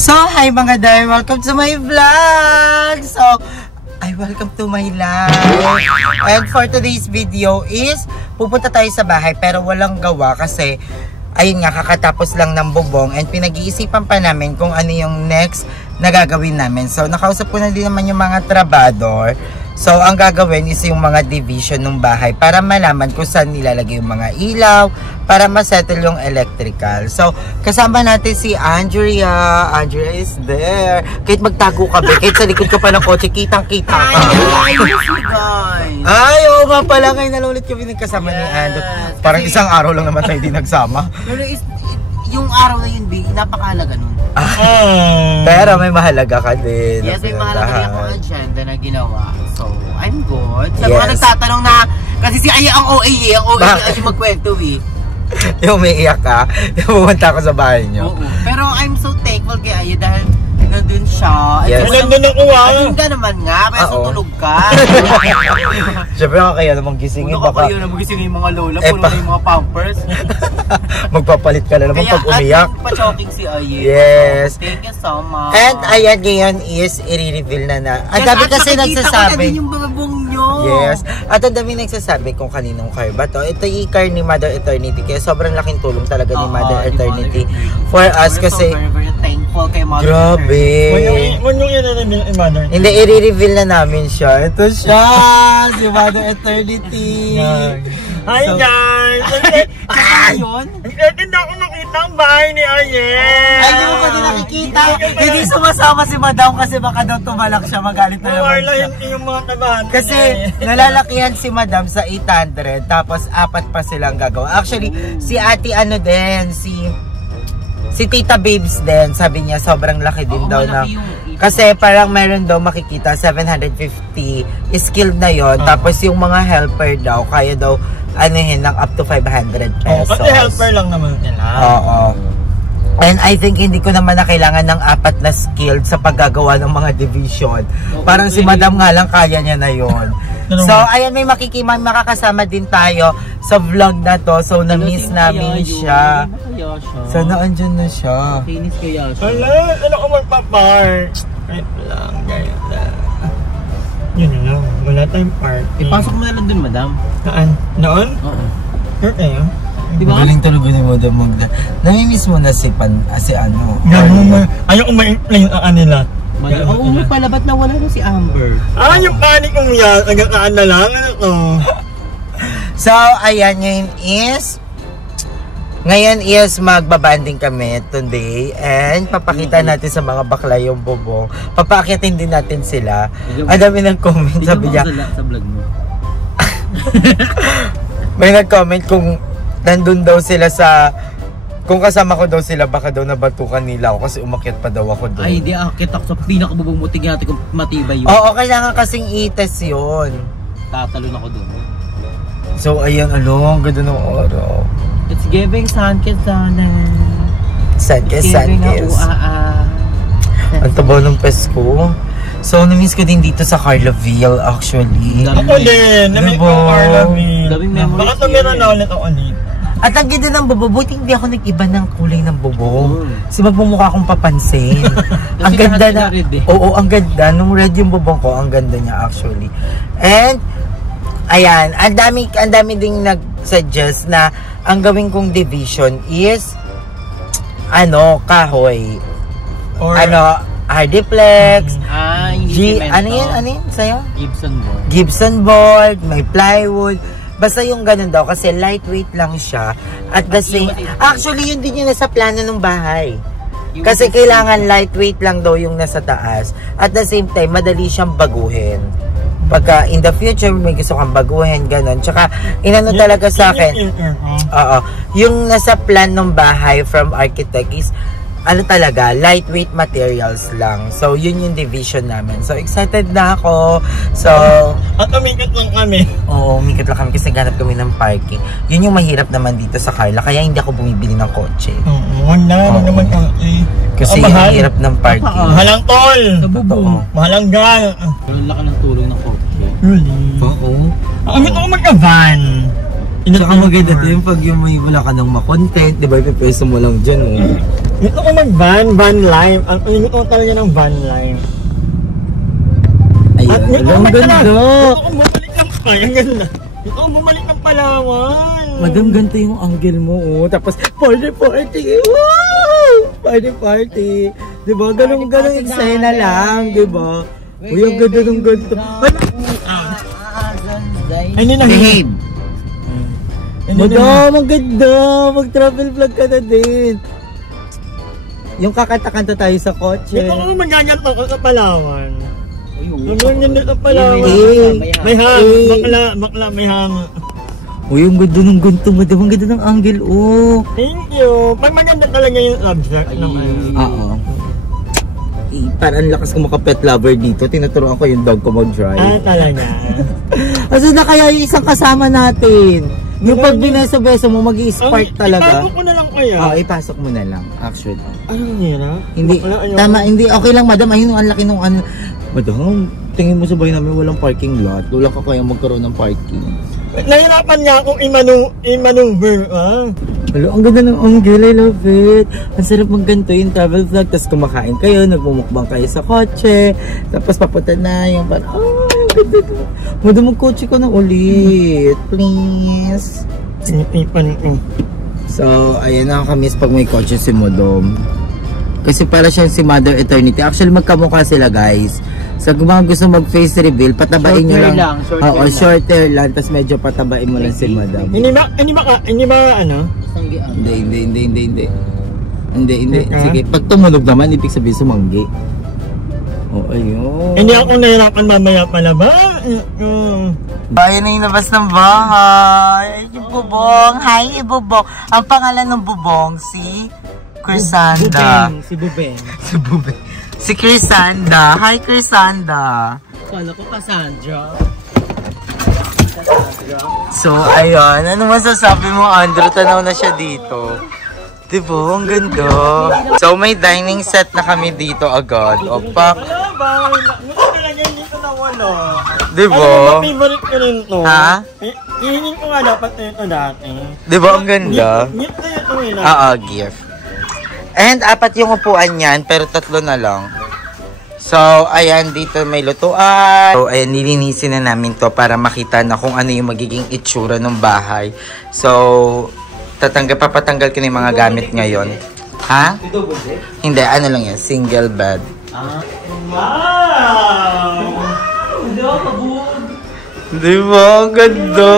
So, hi mga day! Welcome to my vlog! So, welcome to my life! And for today's video is, pupunta tayo sa bahay pero walang gawa kasi ayun nga, kakatapos lang ng bubong and pinag-iisipan pa namin kung ano yung next na gagawin namin. So, nakausap ko na din naman yung mga trabador. So, ang gagawin is yung mga division ng bahay para malaman kung saan nilalagay yung mga ilaw, para masettle yung electrical. So, kasama natin si Andrea. Andrea is there. Kahit magtago ka, kahit sa likod ka pa ng kotse, kitang-kita ka. Ay, oo nga pala. Ngayon na ulit kami nagkasama ni Andrea. Parang isang araw lang naman tayo din nagsama. Pero yung araw na yun, napakahalaga nun. Pero may mahalaga ka din. Yes, may mahalaga din akong agenda na ginawa. So, I'm good. Sa mga nagtatanong na, kasi si Aya ang OA eh. Ang OA kasi magkwento eh. Yung may iyak ka, yung pumunta ako sa bahay niyo. Oo. Pero I'm so thankful kay Aya dahil nandun siya. Yes. Nandun ako Nandun ka naman nga, pero tutulog ka. Siyempre kaya namang gisingin. Baka kayo namang gisingin yung mga lola, puno na yung mga pampers. Magpapalit ka na naman pag umiyak. Kaya pa-choking si Aya. Yes. Thank you so much. And ayan, ngayon is i-reveal na. Ang dami kasi nagsasabi. Yung babong nyo. Yes. At ang dami nagsasabi kung kaninong car ba to. Ito yung car ni Mother Eternity. Kaya sobrang laking tulong talaga ni Mother Eternity for us kasi very thankful kay Mother grabe. Kung yung i-reveal ni Mother. Hindi, i-reveal na namin siya. Ito siya, si Mother Eternity. Hi guys! Yun? Hindi ako nakita ang bahay ni Ayen. Ay, hindi mo pa din nakikita. Hindi sumasama si Madam kasi baka daw tumalak siya, magalit na naman siya. Yung mga tabahan. Kasi nalalakihan si Madam sa 800 tapos 4 pa silang gagawa. Actually, si ate ano din, si Tita Babes din, sabi niya sobrang laki din daw na. Kasi parang meron daw makikita 750 skilled na yon. Tapos yung mga helper daw, kaya daw anuhin ng up to 500 pesos. Kasi helper lang naman nila. Oo. And I think hindi ko naman na kailangan ng 4 na skilled sa paggagawa ng mga division. Parang si Madam nga lang kaya niya na yon. So ayan, may makakasama din tayo sa vlog na to. So na-miss namin siya. Sana andyan na siya. Finish kaya siya. Ano ko magpa-park? Wait lang, ganyan lang. Yun lang, wala tayong park. Ipasok mo na lang dun, Madam. Saan? Noon? Oo. Sure kayo? Diba? Magaling talaga ni Madam Magda. Namimiss mo na si ano? Ayaw ko ma-explain ang nila. Oo, may palabat na wala na si Amber. Yung panic kong yan, nagkakaan na lang. So, ayan, ngayon is magbabanding kami today and papakita natin sa mga bakla yung bubong. Papakitin din natin sila. Ang dami ng comment, sabi niya. Sa vlog mo. May nag-comment kung nandun daw sila kung kasama ko daw sila, baka daw nabatukan nila ako kasi umakyat pa daw ako doon. Ay, di akit ako sa pinakabubong mutig natin kung matibay yun. Oo, kailangan kasing ites yun. Tatalon ako doon. So, ayan, ang ganda ng araw. It's giving sun-kiss sana. Sun-kiss. Ang tabaw ng Pasko. So, na-miss ko din dito sa Carloville, actually. Ako din, na-miss ko Carloville. Baka tumira na ulit ako dito. At ang ganda ng bubong, buti hindi ako nag-iba ng kulay ng bubong. Kasi magmumukha akong papansin. Ang ganda na, oo, ang ganda. Nung red yung bubong ko, ang ganda niya actually. And, ayan, ang dami ding nag-suggest na ang gawin kong division is, kahoy. Or, hardiplex, ano yun sa'yo? Gibson board, may plywood. Basta yung ganun daw kasi lightweight lang siya. At the same, actually yun din yung nasa plano ng bahay. Kasi kailangan lightweight lang daw yung nasa taas. At the same time, madali siyang baguhin. Pagka in the future, may gusto kang baguhin, ganun. Tsaka, inano talaga sa akin, yung nasa plan ng bahay from architect is, talaga, lightweight materials lang. So, yun yung division namin. So, excited na ako. So, at umikot lang kami. Oo, umikot lang kami kasi ganap kami ng parking. Yun yung mahirap naman dito sa Carla. Kaya hindi ako bumibili ng kotse. Wala naman kasi yung hirap ng parking. Mahalang tol. Sa bubong. Mahalang gal. Wala ka ng tulong ng kotse. Really? Oo. Ang ito ko magka-van. Tsaka maganda din pag yung may wala ka nang makontent, di ba? Ipipeso mo lang dyan, oh. Ito ko van life. Ang ito talaga ng van life. Ayun, ang ganda. Ito ko bumalik ng ang ganda. Ito ko bumalik ng Palawan. Madam, ganito yung angle mo, oh. Tapos, party! Wow! Party! Di ba? Ganun eksena lang, di ba? Uy, ang ganda ng ganito. Hindi na. Behave. Madam, ang ganda! Mag-travel vlog ka na din. Yung kakanta-kanta tayo sa kotse. Ito ko magaganto ko sa Palawan. Ang ganda sa Palawan. May bakla, may hang. Uy, ang ganda ng ganito, madam. Ang ganda ng angle, oh. Thank you. Pag maganda talaga yung object naman. Oo. Parang lakas ko maka-pet lover dito. Tinuturuan ko yung dog ko mag-drive. Talaga. Asa na kaya yung isang kasama natin? Yung pag bineso-beso mo, mag-i-spark talaga. Ipasok ko na lang kaya. Oo, ipasok mo na lang, actually. Anong nira? Hindi, tama, hindi. Okay lang, madam. Ayun, ang laki nung ano. Madam, tingin mo sa bahay namin walang parking lot. Wala ka kaya magkaroon ng parking. Nahirapan niya akong i-maneuver, Hello, ang ganda ng angle, I love it. Ang sarap magganto yung travel vlog, tapos kumakain kayo, nagmumukbang kayo sa kotse, tapos papunta na yung parang, ang ganda ko. Madam, mag-kotse ko na ulit, please. Sinipipan ko. So, ayan na kami pag may kotse si Modom. Kasi para siyang si Mother Eternity. Actually, magkamukha sila, guys. So, kung mga gusto mag-face reveal, patabain nyo lang. Oo, short hair lang. Tapos medyo patabain mo lang si Madam. Hindi ba, ano? Hindi. Sige, pag tumunog naman, ibig sabihin sumanggi. Oh, ayun. Hindi ako nahirapan mamaya pala ba? Bayan na yung labas ng bahay. Yung bubong. Hi, bubong. Ang pangalan ng bubong, si Crisanda. Si Bubeng. Si Crisanda. Hi, Crisanda. Kala ko Cassandra. So, ayun. Ano masasabi mo, Andrew? Tanaw na siya dito. Diba? Ang ganda. So, may dining set na kami dito agad. Opa. Wala ba? Gusto talaga dito na wala. Diba? Ano ba favorite ko rin to? Ha? Hihingin ko nga dapat ito dati. Diba? Ang ganda. Gift na ito eh. Oo, gift. And 4 yung upuan yan, pero 3 na lang. So, ayan, dito may lutuan. So, ayan, nilinisin na namin to para makita na kung ano yung magiging itsura ng bahay. So, papatanggal ko na yung mga gamit ngayon. Ha? Hindi, ano lang yan, single bed. Wow! Diba? Ang ganda!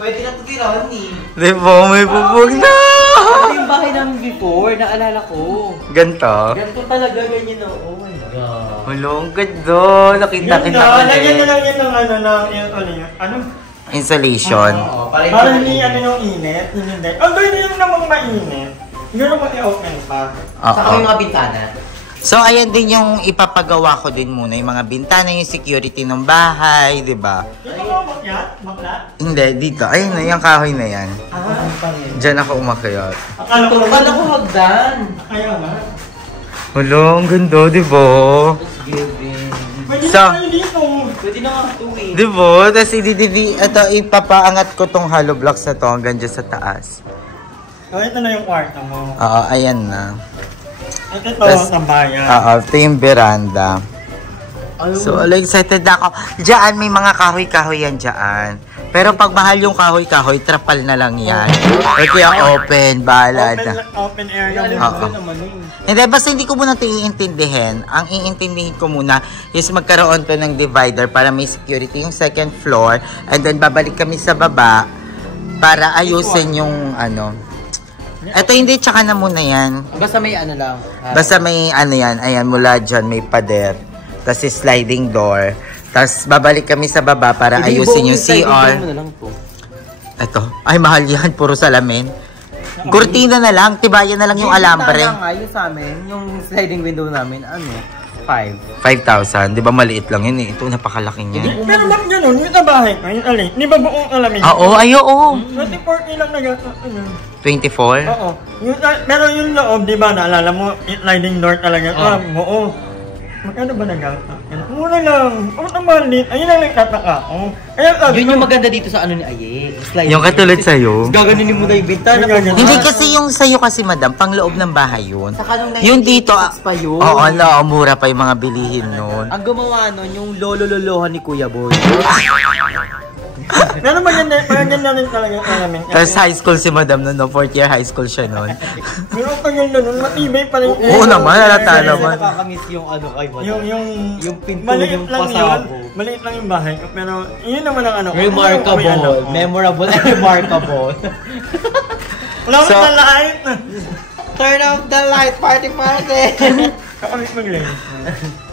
Pwede na ito tirahan eh. Diba? May bubog na! Ito yung bahay namin before, naalala ko. Ganto? Ganito talaga, ganyan o. Oh my God. Wala, ang ganda! Nakita ko Lagyan na lang yan ng ano? Insulation. Parang hindi ano yung init. Although hindi yung namang mainit. Hindi naman i-open pa. Saka yung mga bintana. So, ayan din yung ipapagawa ko din muna. Yung mga bintana, yung security ng bahay, di ba? Dito mo umakyat? Bakla? Hindi, dito. Ayun na, yung kahoy na yan. Diyan ako umakyat. Akala ko hagdan. Kaya nga. Wala, ang ganda, di ba? Pwede So, na kayo dito. Pwede na nga ito eh. Di ba? Tapos ito, ipapaangat ko tong hollow blocks na to hanggang dyan sa taas. Oh, ito na yung kwarto mo. Oo, ayan na. Ito ang bayan. Oo, ito yung veranda. So, excited na ako. Diyan, may mga kahoy-kahoy yan diyan. Pero pag mahal yung kahoy-kahoy, trapal na lang yan. Ito yung open, bahala na. Open area mo. Hindi, basta hindi ko muna ito iintindihin. Ang iintindihin ko muna is magkaroon to ng divider para may security yung second floor. And then, babalik kami sa baba para ayusin yung ano. Ito hindi, tsaka na muna yan. Basta may ano lang. Basta may ano yan. Ayan, mula dyan may pader. Tapos sliding door. Tapos babalik kami sa baba para ayusin yung CR. Ito. Ay, mahal yan. Puro salamin. Kurtina na lang. Tibayan na lang yung alambre. Yung sa amin, yung sliding window namin, 5,000. Di ba maliit lang yun eh. Ito, napakalaki niya. Pero bakit ganun? Yung tabahay ko, yung alin. Di ba buong alamin? Oo, oo. 24 lang na ano. 24? Oo. Pero yung loob, di ba, naalala mo, sliding door talaga. Oo. Magkano ba nagata? Muna lang. Bakit ang malit? Ayun lang nagtataka ako. Yun yung maganda dito sa ano ni Aye. Yung katulad sa'yo. Gaganinin mo na yung bintana. Hindi kasi yung sa'yo kasi madam, pang loob ng bahay yun. Yung dito, pa yun. Oo, mura pa yung mga bilihin nun. Ang gumawa nun, yung lolo-lolohan ni Kuya Boy. Pero maganda rin talaga namin. Tapos high school si madam nun, no? 4th year high school siya nun. Pero tagal na nun, matibay pa rin. Oo naman, halata naman. Nakakamiss yung ano kay madam. Yung pinto, yung pasabo. Maliit lang yung bahay ko, pero yun naman ang ano. Remarkable. Memorable and remarkable. Wala ko na light. Turn off the light, party. Kakamit mag-lens.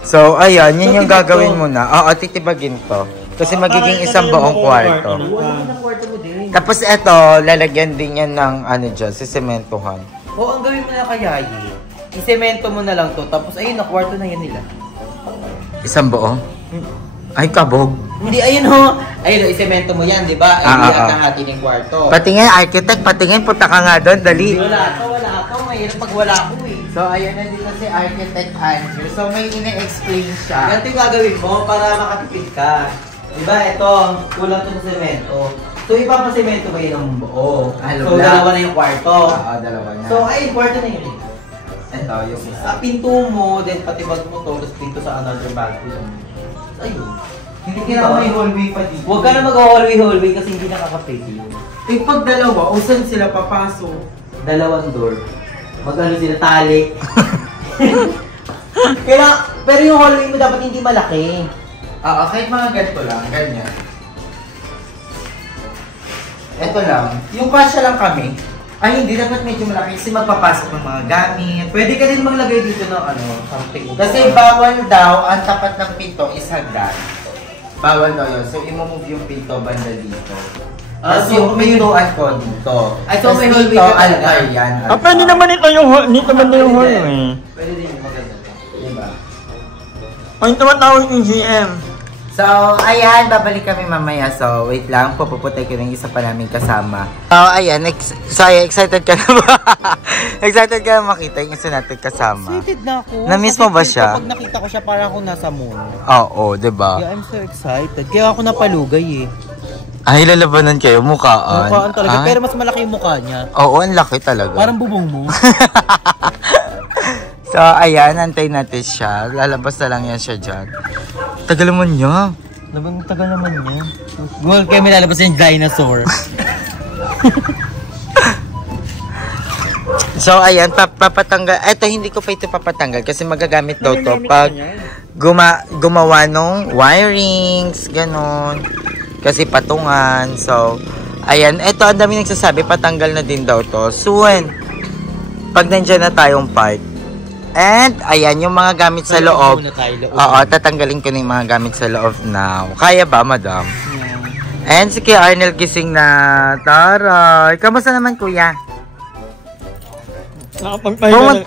So, ayan, yun yung gagawin mo na. Oo, titibagin to. Kasi magiging isang buong kwarto. Tapos eto, lalagyan din yan ng ano dyan, sisementohan. Oo, ang gawin mo na kaya isemento mo na lang to. Tapos ayun na, kwarto na yan nila. Isang buo? Ay, kabog. Hindi, ayun ho. Ayun ho, isemento mo yan, di ba? Ay, hati ng kwarto. Patingin, architect, patingin, punta ka nga doon, dali. Wala ako. Mahirap pag wala ako eh. So, ayan na dito si Architect Andrew. So, may ine-explain siya. Ganito yung gagawin mo para makatipid ka. Diba, ito, kulang ito sa semento. So, ipapasemento kayo ng buo. So, dalawa na yung kwarto. Dalawa na. So, ayun, kwarto na yun. Ito, yung pinto mo, then patibag mo to, tapos pinto sa another bathroom. So, ayun. Hindi kailangan may hallway pa dito. Huwag ka na mag-hallway kasi hindi nakaka-pwede yun. Eh, pag dalawa, o saan sila papasok? Dalawang door. Mag-ano sila, talik. Pero yung hallway mo dapat hindi malaki. Kahit mga ganito lang, ganyan. Ito lang. Yung kasya lang kami. Ay, hindi. Dapat medyo malaki kasi magpapasok ng mga gamit. Pwede ka din maglagay dito ng something. Kasi bawal daw, ang tapat ng pinto is hagdan. Bawal daw yun. So, i-move yung pinto banda dito. Tapos yung pintuan ko dito. Ay, so may dito, altar yan. Pwede naman ito yung hallway. Pwede din yung maganda. Diba? Ang tumatawag yung GM. So, ayan, babalik kami mamaya. So, wait lang, pupuputay ko ng isa pa namin kasama. So, ayan, excited ka na ba? Excited ka na makita yung isa natin kasama. Excited na ako. Na-miss mo ba siya? Kapag nakita ko siya, parang ako nasa moon. Oo, diba? Yeah, I'm so excited. Kaya ako napalugay eh. Ay, lalabanan kayo, mukhaan. Mukhaan talaga, pero mas malaki yung mukha niya. Oo, ang laki talaga. Parang bubong mo. So, ayan, antay natin siya. Lalabas na lang yan siya dyan. Tagal naman niya. Tagal naman niya. Well, kaya may lalabas yung dinosaur. So, ayan, papatanggal. Eto, hindi ko pa ito papatanggal kasi magagamit daw to pag gumawa nung wirings, ganon. Kasi patungan. So, ayan, eto, ang dami nagsasabi, patanggal na din daw to. Soon, pag nandyan na tayong part. And, ayan, yung mga gamit sa loob. Oo, tatanggalin ko na yung mga gamit sa loob now. Kaya ba, madam? Yeah. And si Kuya Arnel gising na. Taray. Kamusta naman, kuya?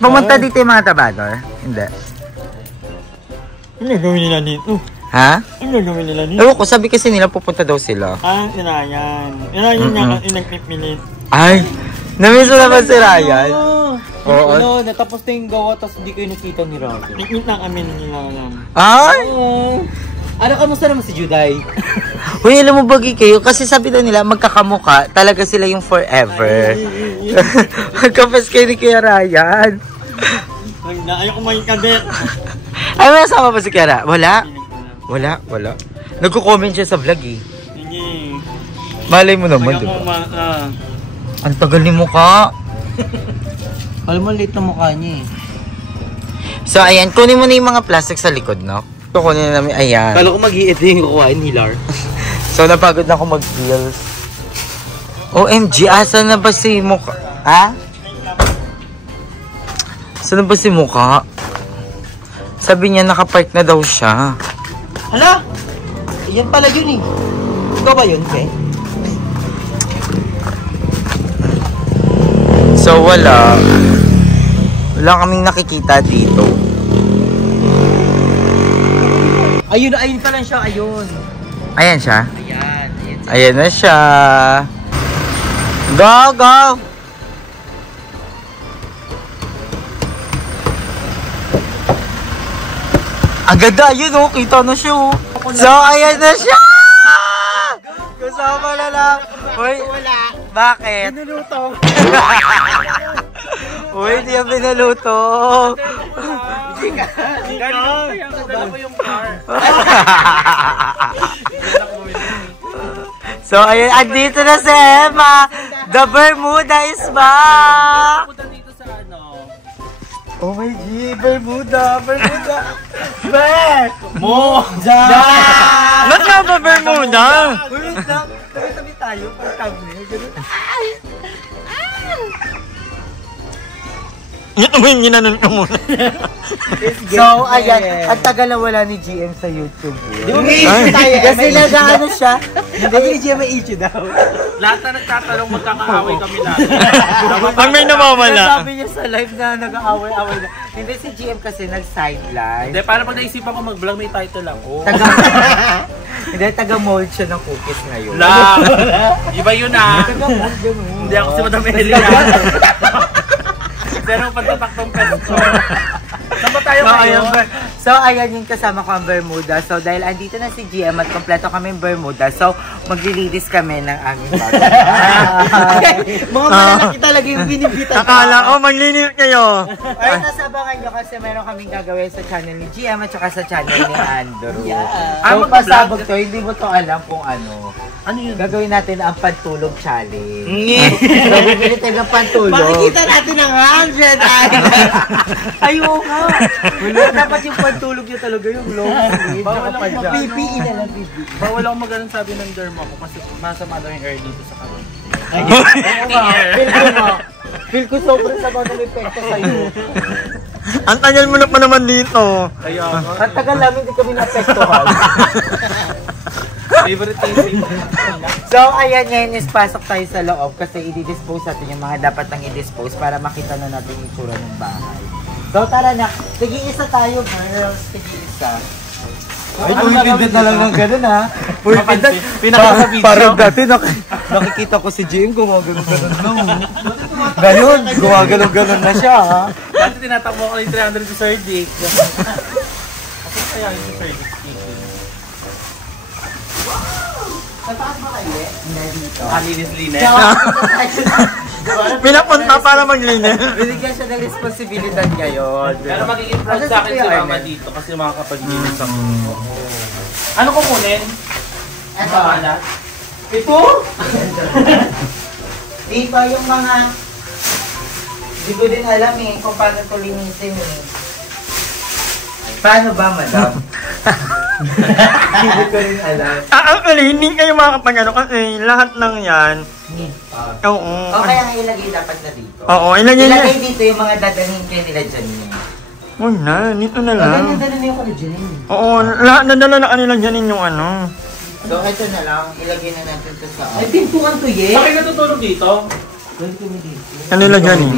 Pumunta dito yung mga tabador? Hindi. Ano gagawin nila dito? Ha? Ano gagawin nila dito? Ewan ko, sabi kasi nila pupunta daw sila. Ryan. Ryan nga yung nagpipilit. Ay, namiss mo naman si Ryan? Oo. Ano, natapos na yung gawa, tapos hindi kayo nakita ni Ryan. Pikmit lang kami nila alam. Ay! Ano, kamusta naman si Juday? Uy, alam mo bagi kayo? Kasi sabi daw nila, magkakamuka, talaga sila yung forever. Magkapes kayo ni Kuya Ryan. Ayaw ko maging kadet. Ay, may asama ba si Kuya Ryan? Wala? Wala. Nagko-comment siya sa vlog eh. Hindi. Malay mo naman, diba? Ang tagal ni mukha. Alam mo, late na mukha niya eh. So, ayan. Kunin mo na yung mga plastic sa likod, no? So, kunin na namin. Ayan. Kala ko mag-i-eat din yung kukain, Hilar. So, napagod na ako mag-deals. OMG, asan na ba si mukha? Ha? Saan na ba si mukha? Sabi niya, nakapark na daw siya. Hala! Yan pala yun eh. Ikaw ba yun, Kay? So, wala kaming nakikita dito. Ayun pa lang siya, ayun. Ayan siya? Ayan. Ayan na siya. Go! Ang ganda, yun oh, kita na siya oh. So, ayan na siya! Kasama na lang. Uy, wala. Bakit? Binuluto. Uy, hindi yung binuluto. Hindi ka. Dala ko yung car. So, ayun, andito na si Emma. The Bermuda is back! Punta dito sa ano. Oh my God, Bermuda! Back! Mo! Ba't nga ba Bermuda? Uy, tabi-tabi tayo pag kami. Ginanon ko muna. So, ayan, ang tagal na wala ni GM sa YouTube. Di ba may issue tayo? Kasi nag-ano siya. Hindi ni GM may issue daw. Lahat na nagtatanong magkakaaway kami natin. Pag may namawala. Sabi niya sa live na nag-aaway-aaway na. Hindi si GM kasi nag-sideline. Hindi, para pag naisipan ko mag-vlog may title ako. Hindi, taga-mold siya ng cookies ngayon. Iba yun ah. Hindi ako si Madam Ellie. Pero pagtapaktong pesto. Saan ba tayo ngayon? So, ayan yung kasama ko ang Bermuda. So, dahil andito na si GM at kompleto kami Bermuda. So, magli-ladies kami ng aming bagay. Mga malaki talaga yung binibita. Akala ko, maglinis kayo. Ay, nasabangan nyo kasi meron kaming gagawin sa channel ni GM at saka sa channel ni Andrew. So, pasabog to. Hindi mo to alam kung ano. Ano yun? Gagawin natin ang pantulog challenge. So, bibili tayo ng pantulog. Makikita natin ang 100. Ayaw nga. Wala, dapat yung pantulog niya talaga yung long sleeve. Bawal ako PPE na lang, PPE. Bawal ako mag-anong sabi ng derma ko kasi masama daw yung air dito sa karon. Feel ko sobrang sama ng epekto sa'yo. Ang tagal mo na pa naman dito. Kaya ang tagal namin din kami na-apektohan. favorite thing. So, ayan, ngayon is pasok tayo sa loob kasi i-dispose natin yung mga dapat nang i-dispose para makita na natin yung itsura ng bahay. So, tara na. Tig-isa tayo, girls. Tig-isa. Ay, pumipindot na lang ng gano'n, ha? Pumipindot. Parang dati, nakikita ko si Jim, gumagano'n-gano'n na. Ganon, gumagano'n-gano'n na siya, ha? Dati tinatakbo ko yung 300 to Sir Dick. Kasi kaya yung Sir Dick speaking. Saan ba kayo? Hindi dito. Linis-linis. Pinapunta para maglinis. Binigyan siya ng responsibilidad ngayon. Pero magiging proud sa akin si Mama dito kasi makakapag-linis ako. Ano ko kunin? Ito. Ito? Dito yung mga... Hindi ko din alam eh kung paano ito linisin eh. Paano ba, madam? Hindi ko rin alam. Actually, hindi kayo makakapag-ano kasi lahat ng yan. Oo. O kaya nga ilagay dapat na dito. Oo, ilagay niya. Ilagay dito yung mga dadalhin kayo nila dyan niya. Huwag na, dito na lang. Dala na yung kala dyan eh. Oo, lahat nadala na kanila dyan yung ano. So, ito na lang. Ilagay na natin ito sa... Ay, pintuan to ye! Bakit natutulog dito? Doon kami dito. Kanila dyan eh.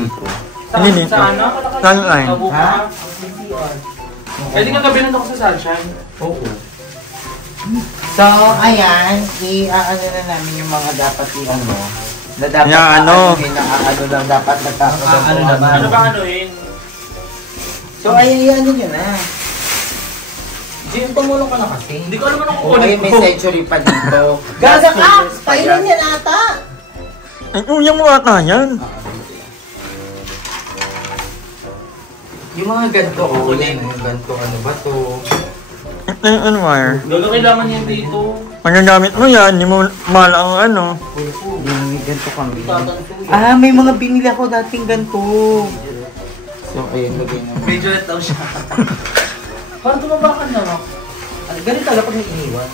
Hindi dito. Sa ano? Sunline. Ha? Pwede nga gabihan ako sa sunshine. Oo. So, ayan, i-ano na namin yung mga dapat i-ano. Na dapat ano lang dapat nagkakaroon. Ano ba anuin? So, ayan, i-ano nyo na. Jim, tumulong ka na kasi. Hindi ko alam ano O, kukunin ayun, may ko. century pa dito. Gaga ka! Pailan yan ata! Ay, uyang mo ata yan. Yung mga ganto, yung ganto, ano ba to? Ito yung ano wire. Gaga kailangan yan dito. Magagamit mo yan, hindi mo mahal ang ano. Yung ganto kami. Ah, may mga binili ako dating ganto. So, ayun, lagay na. Medyo net daw siya. Parang tumabakan na no? Ganito talaga pag may iniwan.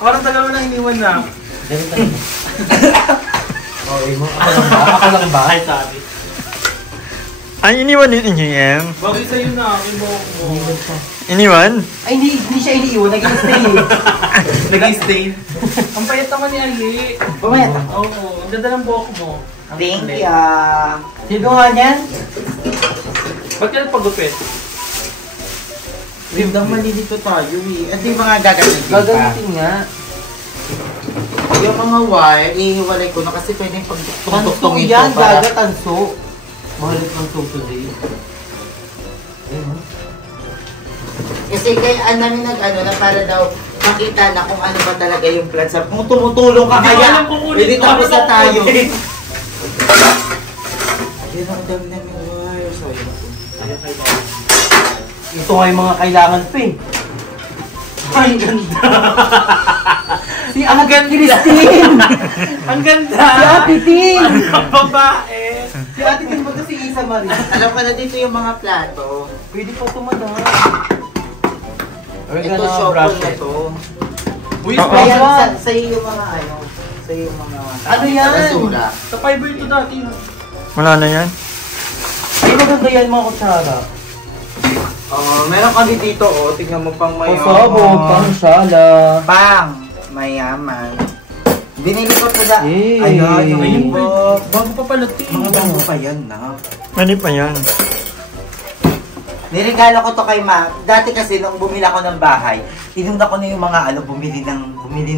Parang talaga na iniwan na. Ganito talaga. Ako lang ba? Ay, sabi. Ay, iniwan din yung GM. Bagay sa'yo na, inuwan mo. Iniwan? Ay, hindi siya iniiwan. Nag-stay. Nag-stay. Ang payat naman ni Ali. Pumayat ako. Oo, ang ganda ng buhok mo. Thank you. Sino nga niyan? Ba't ka nagpagupit? Rindang malilito tayo eh. At yung mga gagamitin pa. Gagamitin nga. Yung mga wire, ihiwalay ko na kasi pwedeng pagtuktong ito. Tanso yan, gaga tanso. Mahalit ng so today. Kasi kaya namin nag-ano na para daw makita na kung ano ba talaga yung plan. Sabi, kung tumutulong ka kaya, hindi tapos na tayo. Yan ang dami namin wire. Ito nga yung mga kailangan pa eh. Ang ganda! Si Ate Christine! Ang ganda! Si Ate Tin! Ang babae! Si Ate Tin mo to si Isa Marie. Alam ko na dito yung mga plato. Pwede pa tumadaan. Ito shopper na to. Uy, Kaya sa'yo yung mga ano. Sa'yo yung mga... Ano yan? Basura. sa fiber ito dati. Wala na yan. Ay, maganda yan mga kutsara. Meron kami dito, tingnan mo pang may... Pasabog, pang sala. Bang! Mayaman. Binili ko to da... Eh, Ayun, yung ayun ibo. Bago pa pala ito. Mga bago pa yan, na. Mali pa yan. Niregalo ko to kay Ma. Dati kasi nung bumili ako ng bahay, inuna ko na yung mga ano, bumili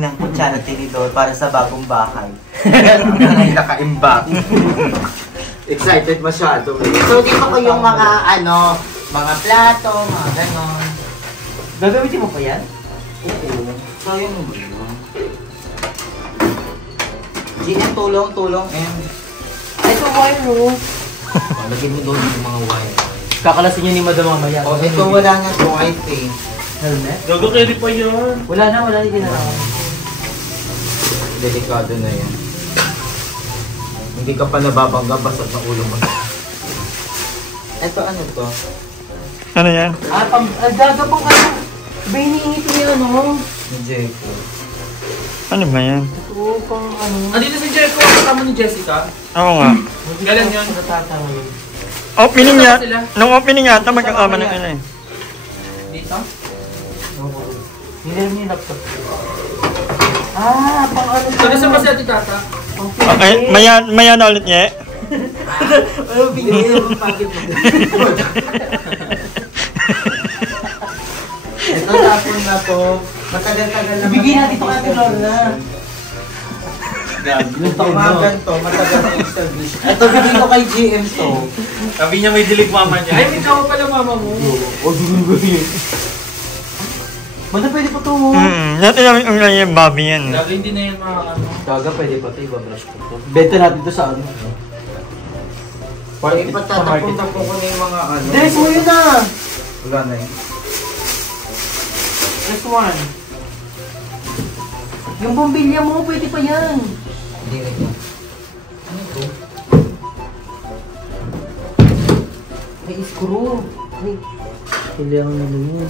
ng kutsara tinidor para sa bagong bahay. Ang naka-imbak. Excited masyado. So dito ko yung mga ano, mga plato, mga ganon. Gagamitin mo pa yan? Oo. So yun mo yun. GM, tulong, and... Ito wire mo. Lagyan mo doon yung mga wire. Kakalasin niyo ni Madam mamaya. Ito wala na to, I think. Helmet? Gago carry pa yun. Wala na yung ginagawa. Delikado na yan. Hindi ka pa nababangga, basag na ulo mo. Ito ano to? Ano yan? Gagapang ano? Ba hinihingi niya ano? Ni Jeko. Ano ba yan? Ito pang ano? Andito si Jericho, kasama ni Jessica. Oo nga. Galing yun. Natatawag. Opening Kasama niya. sila. Nung opening yata magkakama ng ano eh. Dito? Hindi yung laptop. Ah, pang ano So, nasa ba si Ate Tata? Okay, maya na ulit niya. Ano pinili mo pakit mo? Ito tapon na to. Matagal-tagal na. Ibigay natin ito kay Lola. Ito mga ganito, matagal na yung service. Ito bigay ko kay GM to. Sabi niya may dilig mama niya. Ay, may kawa pala mama mo. O, bigay ko yun. Manda pwede pa ito. Natin namin ang yung Bobby yan. Lagi hindi na yan mga ano. Gaga pwede pa ito. Ibabrush ko ito. Benta natin ito sa ano. Ipatatapon-tapon ko na yung mga ano. Dress mo yun ah! Wala na yun. Next one. Yung bombilya mo, pwede pa yan. Hindi rin yun. Ano ito? May screw. Ay, kailangan na yun.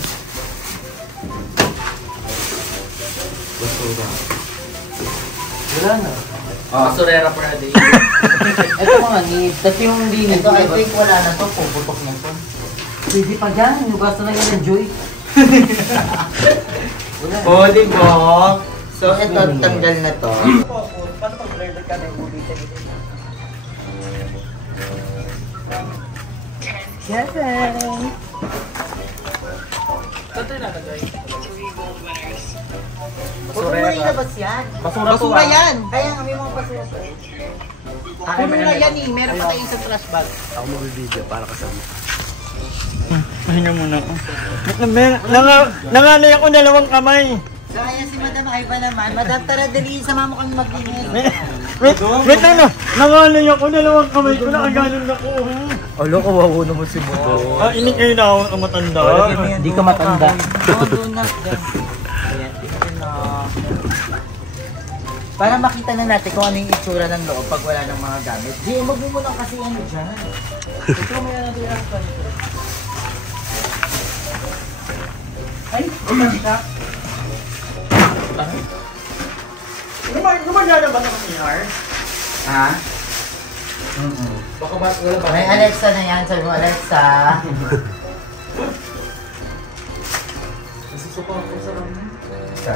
Basura. Wala na. Basurera para day. Ito mga need. Tapos yung linis. Ito, I think wala na to. Puputok na to. Pwede pa dyan. Yung basta na yan ng Joy. O, di ba? So, ito, tanggal na to. Paano pag blurred ka na yung ulitin ito? Tata na nagay. Huwag mo na ilabas yan. Basura yan. Kaya nga may mga basura to. Puno na yan eh. Meron pa tayong sa trash bag. Pahinga muna ako. Nanganay ako dalawang kamay. So, ayan si Madam Aiba naman. Madam, tara dali. Sama mo kami maglinis. Wait ano? Nanganay ako dalawang kamay ko. Nakaganon ako. Alo, kawawa naman si Budo. Ini kayo na ako matanda. Hindi ka matanda. Doon na. Ayan, tingnan na. Para makita na natin kung ano yung itsura ng loob pag wala ng mga gamit. Di, magmumulang kasi ano dyan. Ito may ano din ang ganito. Ay, uman siya. Gumagana ba ng CR? Ha? Baka ba wala ba? May Alexa na yan. Sabi mo, Alexa. Nasusupa ako sa ramen. Sa?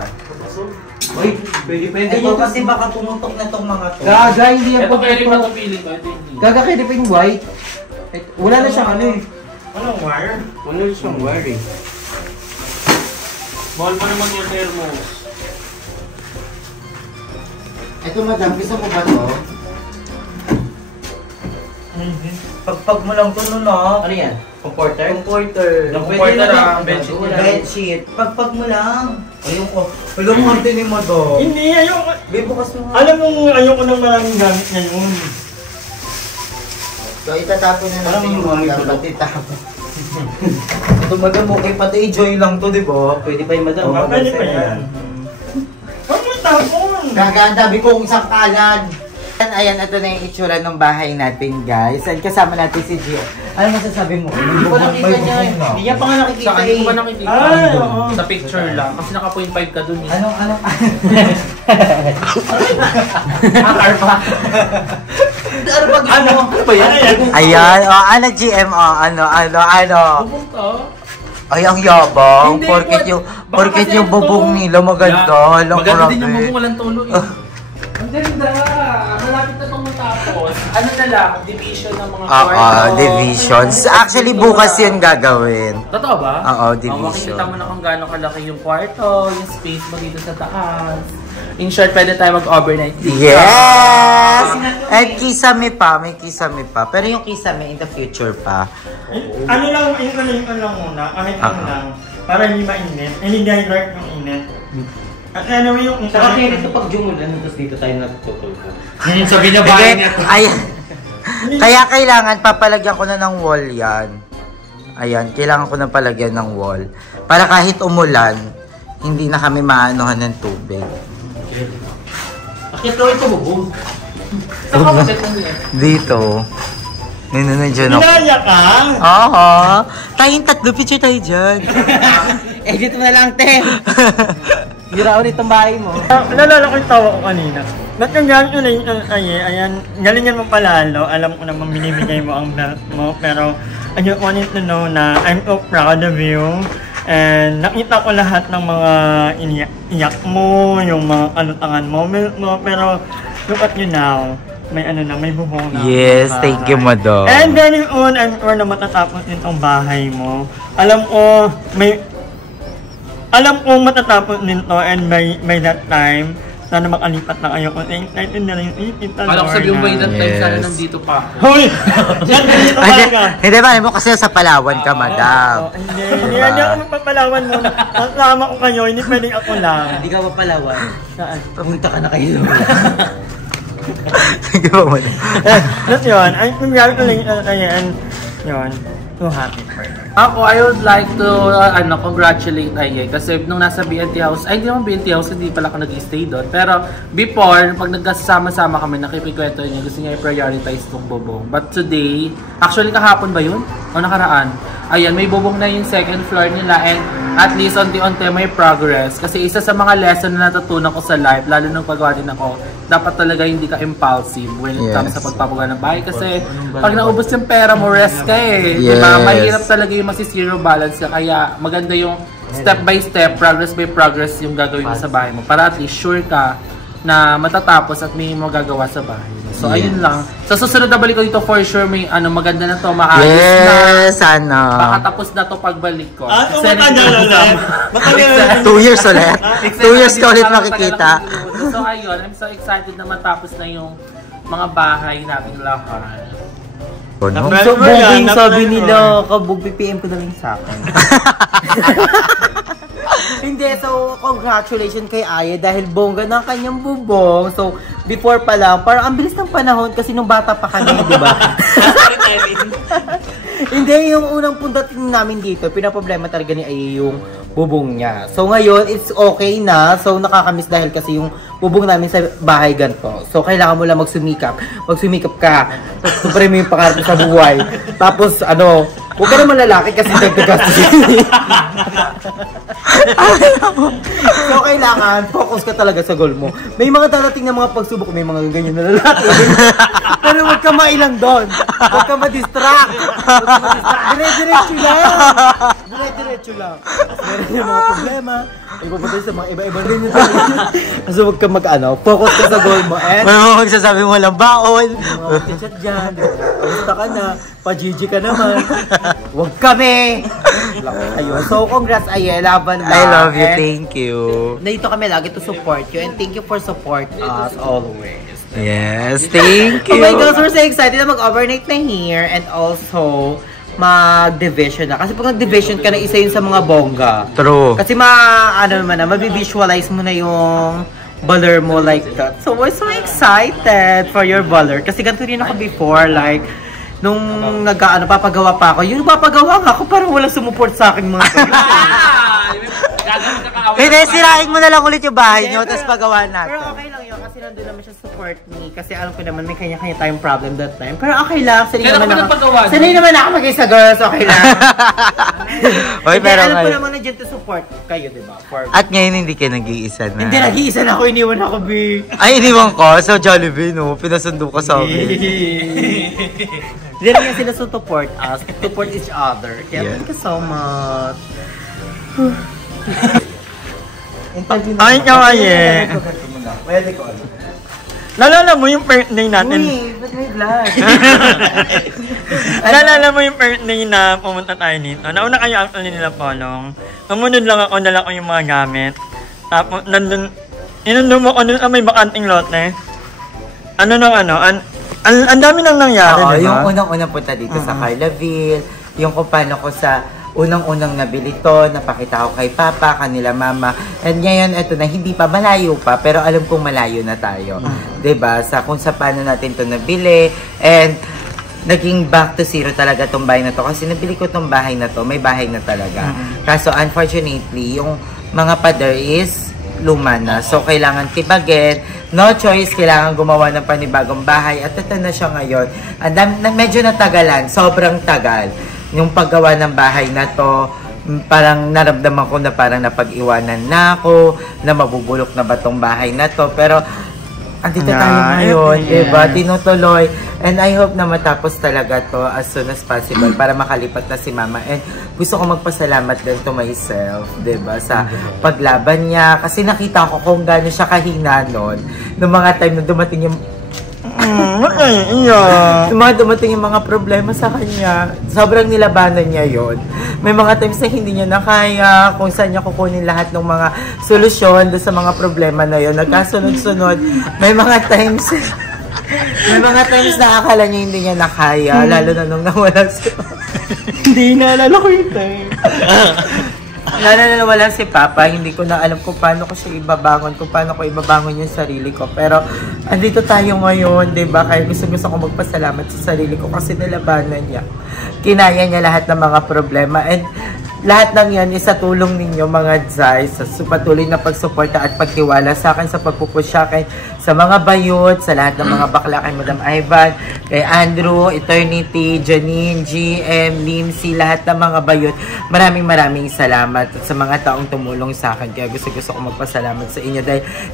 Uy, pwede pa yun. Ito kasi baka pumutok na tong mga to. Gaga, hindi yan Ito carry pa pa. ito feeling ko. Ito hindi. Gaga, pwede pa yung white. Wala na siyang ano eh. Anong wire? Wala na siyang wire eh. Bawal pa naman yung thermos. Ito madam, gusto mo ba to? Pagpag mo lang to no, no? Ano yan? Comforter? Comforter. Comforter bedsheet. Bedsheet. Pagpag mo lang. Ayun ko. Alam mo, antinin mo to. Hindi, ayoko. Bibukas mo nga. Alam mo, ayoko nang maraming gamit ngayon. So, itatapon na natin yung mga dapat itapon. Ito, madam, okay pati i-joy lang to, di ba? Pwede pa yung madam. Pwede pa yan. Huwag mo tapon. Gaganda, kong isang kalan. Ayan, ito na yung itsura ng bahay natin, guys. And kasama natin si Gio. Ano masasabi mo? Hindi ko nakita niya eh. Hindi niya pa nga nakikita eh. Hindi ko pa nakikita. Sa picture lang. Kasi naka 0.5 ka dun eh. Ano? Arpa. Ano ba yan? Ayan, ano GM, ano. Pupunta. Ay, ang yabang. Hindi, Porket yung bubong nila maganda. Maganda din yung bubong, walang tulo eh. Ang ganda! Malapit na itong matapos. Ano na lang, division ng mga kwarto. Divisions. Actually, bukas yun gagawin. Totoo ba? Oo, division. Makikita mo na kung gaano kalaki yung kwarto, yung space mo dito sa taas. In short, pwede tayo mag-overnight dito. Yes! At kisame pa, may kisame pa. Pero yung kisame in the future pa. Ano lang muna, kahit lang. Para hindi mainit. Hindi dark yung init. At anyway, yung isa... Saka kaya nito pag jumulan, tapos dito tayo natutulog. Yun sa binabahay niya. Ayan. Kaya kailangan papalagyan ko na ng wall yan. Ayan, kailangan ko na palagyan ng wall. Para kahit umulan, hindi na kami maanuhan ng tubig. Akit daw ito bubong. Saka bakit mo yan? Dito. Nandiyan ako. Inaya ka? Oo. Tayong tatlo, picture tayo dyan. Edit mo na lang, te. Gira ulit ang bahay mo. Nalala ko yung tawa ko kanina. Ba't kang galing ko na yung ayan, galingan mo palalo. Alam ko naman binibigay mo ang belt mo. Pero I just wanted to know na I'm so proud of you. And nakita ko lahat ng mga iyak mo, yung mga kalutangan mo. Pero look at you now. May may bubong na. Yes, thank you, madam. And very soon, I'm sure na matatapos din tong bahay mo. Alam ko matatapos din to, and by that time, sana makalipat na kayo. Kung excited na rin yung ikita. Alam ko sabi yung by that time, sana nandito pa. Hoy! Nandito talaga. Hindi ba, mo kasi sa Palawan ka, madam. Hindi ako magpapalawan mo. Kasama ko kayo, hindi pwedeng ako lang. Hindi ka papalawan. Saan? Pumunta ka na kayo. Sige ba, madam? That's yun. Ay, nangyari ko lang yun. So happy for her. Ako, I would like to congratulate Aye kasi nung nasa BNT House, ay hindi naman BNT House, hindi pala ako nag-stay doon. Pero before, pag nagkasama-sama kami, nakikikwento niya, gusto niya i-prioritize tong bubong. But today, actually kahapon ba yun? O nakaraan? Ayan, may bubong na yung second floor nila, and at least onti-onti may progress. Kasi isa sa mga lesson na natutunan ko sa life, lalo nung paggawa din ako, dapat talaga hindi ka impulsive when it comes sa pagpapagawa ng bahay. Kasi pag naubos yung pera mo, rest ka eh. Yes. Diba? Mahirap talaga yung masi-zero balance ka. Kaya maganda yung step by step, progress by progress yung gagawin mo sa bahay mo. Para at least sure ka na matatapos at may magagawa sa bahay. So ayun lang. Sa susunod na balik ko dito, for sure may maganda na to, maayos na. Yes, sana. Baka tapos na to pagbalik ko. So matagal ulit. 2 years ulit. 2 years ka ulit makikita. So ayun, I'm so excited na matapos na yung mga bahay nating lahat. So, buging sabi nila, kabug PPM ko na lang sa akin. Hindi, so congratulations kay Aye dahil bongga ng kanyang bubong. So, before pa lang, parang ang bilis ng panahon kasi nung bata pa kami, di ba? Hindi, yung unang pundating namin dito, pinaproblema talaga ni Aye yung bubong niya. So ngayon, it's okay na. So nakakamiss dahil kasi yung bubong namin sa bahay ganito. So kailangan mo lang magsumikap. Magsumikap ka. Supre mo yung pangarap sa buhay. Tapos huwag ka naman lalaki kasi nagtagas. So kailangan, focus ka talaga sa goal mo. May mga darating na mga pagsubok, may mga ganyan na lalaki. Pero huwag ka mailang doon. Huwag ka ma-distract. Dire-diretso lang. Dire-diretso lang. Meron yung mga problema. Ipapunta sa mga iba-iba rin yung so huwag ka focus ka sa goal mo. And may mga magsasabi mo walang baon. May mga magchat dyan. Kamusta ka na? Pa-GG ka naman. Huwag kami. Ayun. So congrats Aye, laban lang. I love you, thank you. Nandito kami lagi to support you and thank you for support us always. Yes, thank you. Oh my gosh, we're so excited na mag-overnight na here and also mag-division na. Kasi pag nag-division ka na, isa yun sa mga bongga. True. Kasi mabivisualize mo na yung baller mo like that. So we're so excited for your baller. Kasi ganito rin ako before, like, nung papagawa pa ako, yung papagawa nga ako, parang walang sumuport sa akin mga Hindi, sirain mo na lang ulit yung bahay nyo, tapos pagawa natin. Pero okay lang yun, kasi nandun naman siya support me. Kasi alam ko naman, may kanya-kanya tayong problem that time. Pero okay lang, sanay naman ako mag-isa, girls, okay lang. Oy, pero alam ko naman na dyan to support kayo, diba? At ngayon, hindi kayo nag-iisa na. Hindi, nag-iisa na ako, iniwan ako, B. Ay, iniwan ko? Sa Jollibee, no? Pinasundo ka sa akin. Hindi rin sila support us, support each other. Kaya thank you so much. Ay, kawaye. Nalala mo yung birthday natin? Uy, ba't may vlog? Nalala mo yung birthday na pumunta tayo dito? Nauna kayo actually nila Polong. Sumunod lang ako, dala ko yung mga gamit. Tapos, inundun mo ko dun sa may bakanting lote. Ang dami nang nangyari, Oo, diba? yung unang-unang punta dito sa Carlaville, yung kung paano ko sa unang-unang nabili to, napakita ko kay Papa, kanila Mama. And ngayon, eto na, hindi pa, malayo pa, pero alam kong malayo na tayo. Diba? Sa kung sa paano natin to nabili. And naging back to zero talaga tong bahay na to. Kasi nabili ko tong bahay na to, may bahay na talaga. Kaso unfortunately, yung mga pader is luma na. So, kailangan tibagin. No choice, kailangan gumawa ng panibagong bahay. At ito na siya ngayon. Medyo natagalan. Sobrang tagal. Yung paggawa ng bahay na to, parang naramdaman ko na parang napag-iwanan na ako, na mabubulok na ba tong bahay na to. Pero, andito tayo ngayon, diba? Tinutuloy. And I hope na matapos talaga to as soon as possible para makalipat na si Mama. And gusto ko magpasalamat din to myself, diba? Sa paglaban niya. Kasi nakita ko kung gaano siya kahina nun. Noong mga time na dumating yung dumating yung mga problema sa kanya. Sobrang nilabanan niya yon. May mga times na hindi niya nakaya, kung saan niya kukunin lahat ng mga solusyon doon sa mga problema na yon. Nagkasunod-sunod. May mga times na akala niya hindi niya nakaya, lalo na nung nawala si Papa. Hindi naalala ko yung time. Lalo na nawala si Papa, hindi ko na alam kung paano ko siya ibabangon, kung paano ko ibabangon yung sarili ko. Pero, andito tayo ngayon, diba? Kaya gusto ko magpasalamat sa sarili ko kasi nilabanan niya. Kinaya niya lahat ng mga problema. And, lahat ng yan is sa tulong ninyo mga Zay, sa patuloy na pagsuporta at pagtiwala sa akin sa pagpupusya kay sa mga bayot, sa lahat ng mga bakla kay Madam Ivan, kay Andrew, Eternity, Janine, GM, Limsy, lahat ng mga bayot. Maraming salamat at sa mga taong tumulong sa akin. Kaya gusto ko magpasalamat sa inyo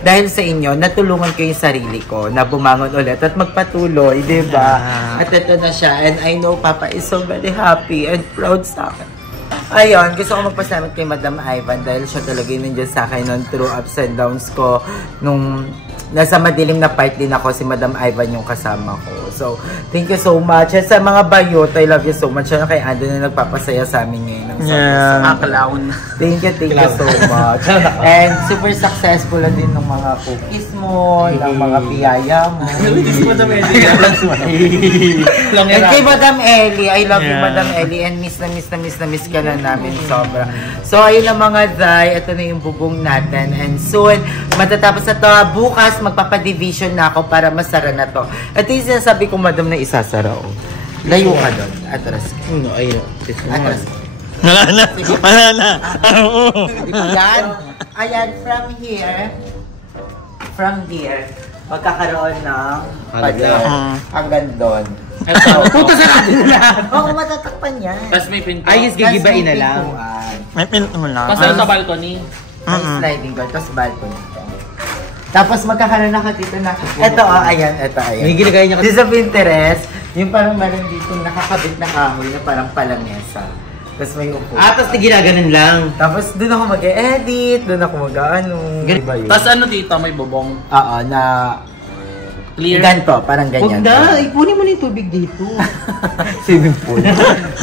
dahil sa inyo, natulungan ko yung sarili ko na bumangon ulit at magpatuloy, diba? At ito na siya. And I know Papa is so very happy and proud sa akin. Ayun, gusto ko magpasalamat kay Madam Ivan dahil siya talaga yung nandiyan sa akin nung through ups and downs ko. Nung nasa madilim na part din ako, si Madam Ivan yung kasama ko. So, thank you so much. At sa mga bayot, I love you so much. Siya kay Ando na nagpapasaya sa amin ngayon. Clown. Thank you so much. And super successful na din ng mga cookies mo, ng mga piyaya mo. And kay Madam Ellie, I love you Madam Ellie. And miss ka na namin sobra. So, ayun na mga Zay. Ito na yung bubong natin. And soon, matatapos na to. Bukas, magpapadivision na ako para masara na to. Ito yung sinasabi ko, Madam, na isasara. Oh. Layo ka doon. Atras. Ayun. Atras. Wala na. Ayan. Ayan, from here, magkakaroon ng pader. Hanggang doon. Puto sa natin na lahat. Oo, matatakpan yan. Tapos may pinto. Ayos, gigibain na lang. May pinto mo lang. Tapos sa balcony. May sliding door, tapos balcony. Tapos magkakaroon na ka dito na. Ito, ayan. May ginagaya niya kasi sa Pinterest, yung parang meron dito nakakabit na kahoy na parang palamesa. Tapos may upo. Tapos ginaganon lang. Tapos doon ako mag-edit, doon ako mag-ano. Tapos ano dito, may bubong. Oo, na Clear? Ganto, parang ganyan. Huwag na, ipunin mo na yung tubig dito. Swimming pool.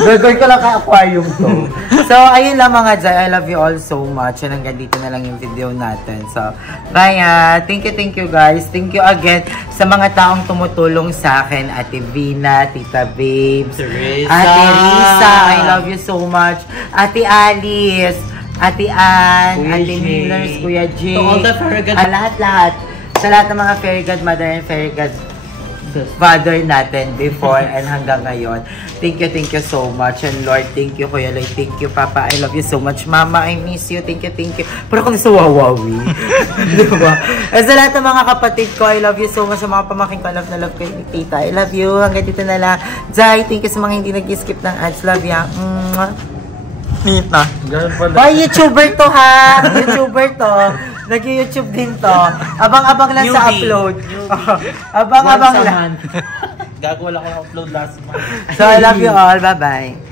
Gagawin ko lang ka-aquarium to. So, ayun lang mga Jai. I love you all so much. And hanggang dito na lang yung video natin. So, bye. Thank you guys. Thank you again sa mga taong tumutulong sa akin. Ate Vina, Tita Babes, Ate Risa. I love you so much. Ate Alice, Ate Ann, Ate Millers, Kuya Jay. To all the fairy god. Lahat. Sa lahat ng mga fairy godmother and fairy godfather natin before and hanggang ngayon. Thank you so much. And Lord, thank you, Kuya Lloyd. Thank you, Papa. I love you so much. Mama, I miss you. Thank you. Pero kung sa wawawi. Diba? At sa lahat ng mga kapatid ko, I love you so much. Sa mga pamaking ko, love na love ko yung tita. I love you. Hanggang dito na lang. Jai, thank you sa mga hindi nag-skip ng ads. Love ya. Nita. Bye, YouTuber to ha! YouTuber to. Nag-YouTube din to. Abang-abang lang sa upload. Abang-abang lang. Gagawa lang ako upload last month. So, I love you all. Bye-bye.